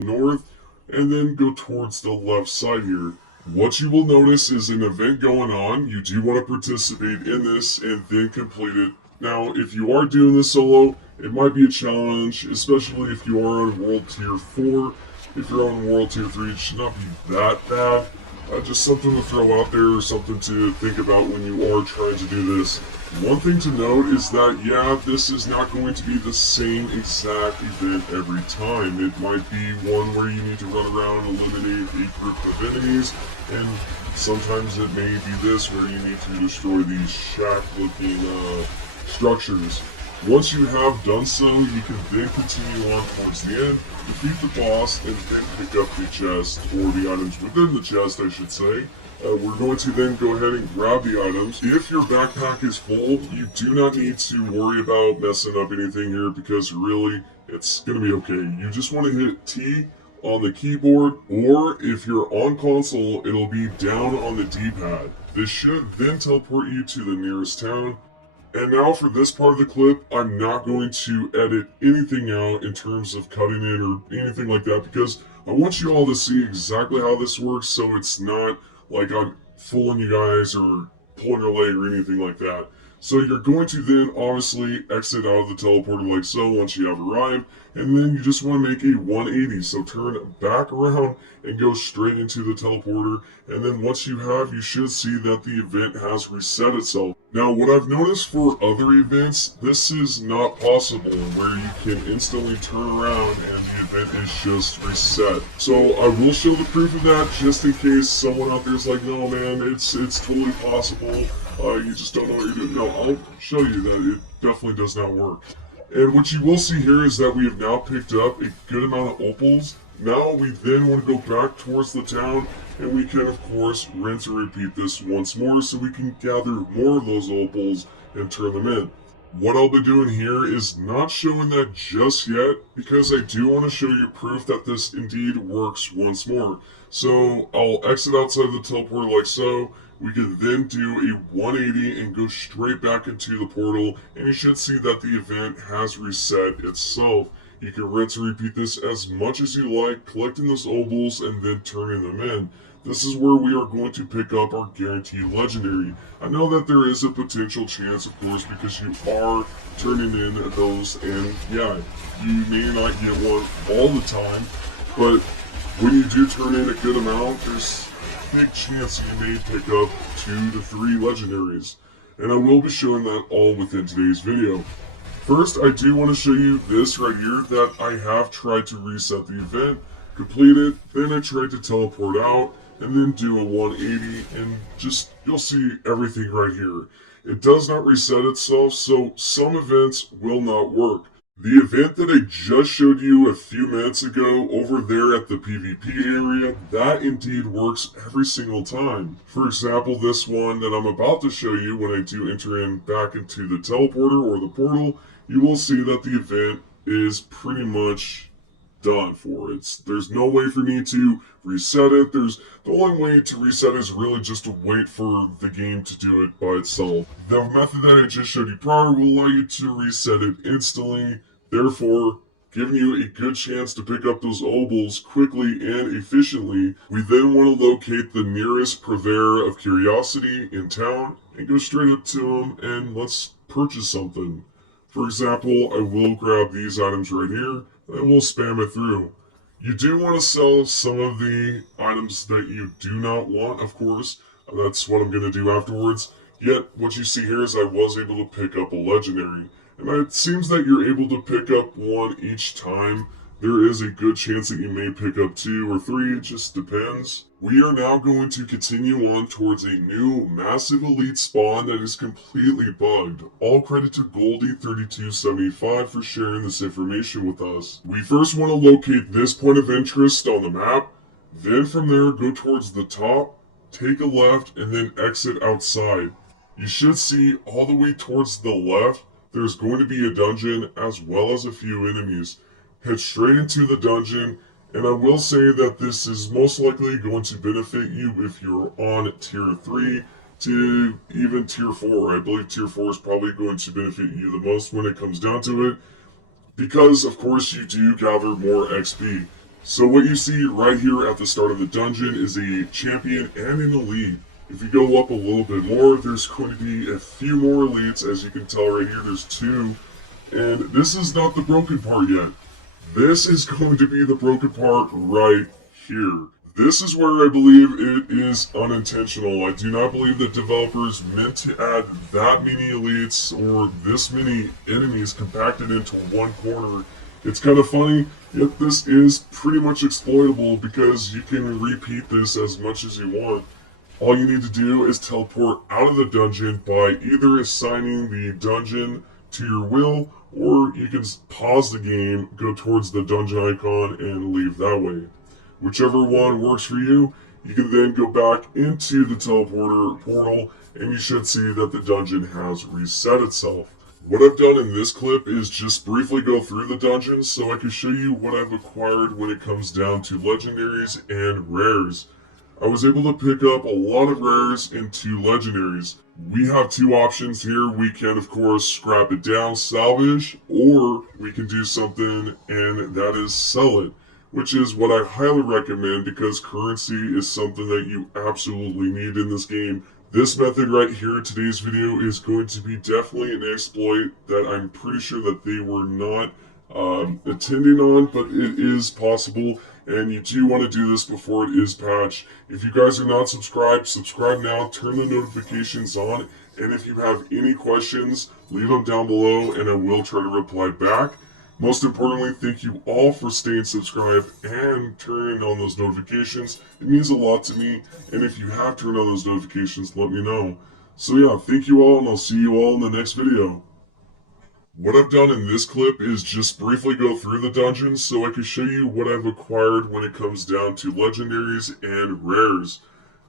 north, and then go towards the left side here. What you will notice is an event going on. You do want to participate in this and then complete it. Now, if you are doing this solo, it might be a challenge, especially if you are on World Tier 4. If you're on World Tier 3, it should not be that bad. Just something to throw out there, or something to think about when you are trying to do this. One thing to note is that, yeah, this is not going to be the same exact event every time. It might be one where you need to run around, eliminate a group of enemies, and sometimes it may be this where you need to destroy these shack-looking structures. Once you have done so, you can then continue on towards the end, defeat the boss, and then pick up the chest, or the items within the chest, I should say. We're going to then go ahead and grab the items. If your backpack is full, you do not need to worry about messing up anything here, because really, it's going to be okay. You just want to hit T on the keyboard, or if you're on console, it'll be down on the D-pad. This should then teleport you to the nearest town. And now for this part of the clip, I'm not going to edit anything out in terms of cutting in or anything like that, because I want you all to see exactly how this works, so it's not like I'm fooling you guys or pulling your leg or anything like that. So you're going to then obviously exit out of the teleporter like so once you have arrived, and then you just want to make a 180, so turn back around and go straight into the teleporter, and then once you have, you should see that the event has reset itself. Now, what I've noticed for other events, this is not possible, where you can instantly turn around and the event is just reset. So I will show the proof of that, just in case someone out there is like, no man, it's totally possible, you just don't know what you're doing. No, I'll show you that it definitely does not work. And what you will see here is that we have now picked up a good amount of opals. Now we then want to go back towards the town, and we can of course rinse and repeat this once more so we can gather more of those opals and turn them in. What I'll be doing here is not showing that just yet, because I do want to show you proof that this indeed works once more. So I'll exit outside the teleporter like so. We can then do a 180 and go straight back into the portal, and you should see that the event has reset itself. You can rinse and repeat this as much as you like, collecting those opals and then turning them in. This is where we are going to pick up our guaranteed legendary. I know that there is a potential chance, of course, because you are turning in those, and yeah, you may not get one all the time, but when you do turn in a good amount, there's a big chance you may pick up 2 to 3 legendaries. And I will be showing that all within today's video. First, I do want to show you this right here that I have tried to reset the event, complete it, then I tried to teleport out, and then do a 180, and just, you'll see everything right here. It does not reset itself, so some events will not work. The event that I just showed you a few minutes ago over there at the PvP area, that indeed works every single time. For example, this one that I'm about to show you, when I do enter in back into the teleporter or the portal, you will see that the event is pretty much done for. There's no way for me to reset it. The only way to reset is really just to wait for the game to do it by itself. The method that I just showed you prior will allow you to reset it instantly, therefore giving you a good chance to pick up those opals quickly and efficiently. We then want to locate the nearest purveyor of curiosity in town and go straight up to him and let's purchase something. For example, I will grab these items right here, and we'll spam it through. You do want to sell some of the items that you do not want, of course. That's what I'm going to do afterwards. Yet, what you see here is I was able to pick up a legendary. And it seems that you're able to pick up one each time. There is a good chance that you may pick up 2 or 3, it just depends. We are now going to continue on towards a new massive elite spawn that is completely bugged. All credit to Goldie3275 for sharing this information with us. We first want to locate this point of interest on the map, then from there go towards the top, take a left, and then exit outside. You should see all the way towards the left, there's going to be a dungeon as well as a few enemies. Head straight into the dungeon, and I will say that this is most likely going to benefit you if you're on tier 3 to even tier 4. I believe tier 4 is probably going to benefit you the most when it comes down to it, because of course you do gather more XP. So what you see right here at the start of the dungeon is a champion and an elite. If you go up a little bit more, there's going to be a few more elites. As you can tell right here, there's two. And this is not the broken part yet. This is going to be the broken part right here. This is where I believe it is unintentional. I do not believe that developers meant to add that many elites or this many enemies compacted into one corner. It's kind of funny, yet this is pretty much exploitable because you can repeat this as much as you want. All you need to do is teleport out of the dungeon by either assigning the dungeon to your will, or you can pause the game, go towards the dungeon icon, and leave that way. Whichever one works for you, you can then go back into the teleporter portal, and you should see that the dungeon has reset itself. What I've done in this clip is just briefly go through the dungeons so I can show you what I've acquired when it comes down to legendaries and rares. I was able to pick up a lot of rares and two legendaries. We have two options here. We can, of course, scrap it down, salvage, or we can do something, and that is sell it, which is what I highly recommend because currency is something that you absolutely need in this game. This method right here in today's video is going to be definitely an exploit that I'm pretty sure that they were not attending on, but it is possible, and you do want to do this before it is patched. If you guys are not subscribed, subscribe now, turn the notifications on, and if you have any questions, leave them down below and I will try to reply back. Most importantly, thank you all for staying subscribed and turning on those notifications. It means a lot to me, and if you have turned on those notifications, let me know. So yeah, thank you all, and I'll see you all in the next video. What I've done in this clip is just briefly go through the dungeons so I can show you what I've acquired when it comes down to legendaries and rares.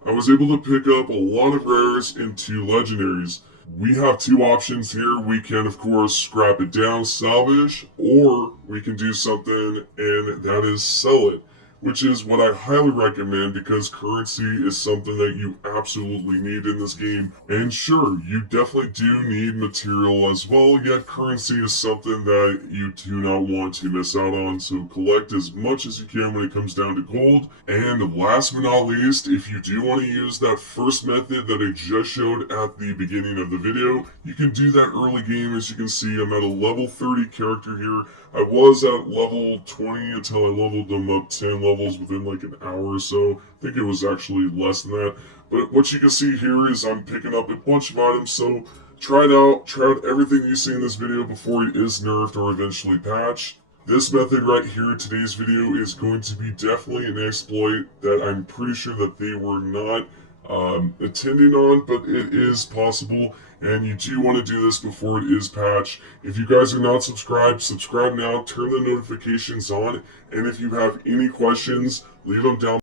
I was able to pick up a lot of rares and two legendaries. We have two options here. We can, of course, scrap it down, salvage, or we can do something, and that is sell it, which is what I highly recommend because currency is something that you absolutely need in this game. And sure, you definitely do need material as well, yet currency is something that you do not want to miss out on, so collect as much as you can when it comes down to gold. And last but not least, if you do want to use that first method that I just showed at the beginning of the video, you can do that early game. As you can see, I'm at a level 30 character here. I was at level 20 until I leveled them up 10 levels within like an hour or so. I think it was actually less than that. But what you can see here is I'm picking up a bunch of items, so try it out. Try out everything you see in this video before it is nerfed or eventually patched. This method right here in today's video is going to be definitely an exploit that I'm pretty sure that they were not attending on, but it is possible, and you do want to do this before it is patched. If you guys are not subscribed, subscribe now, turn the notifications on, and if you have any questions, leave them down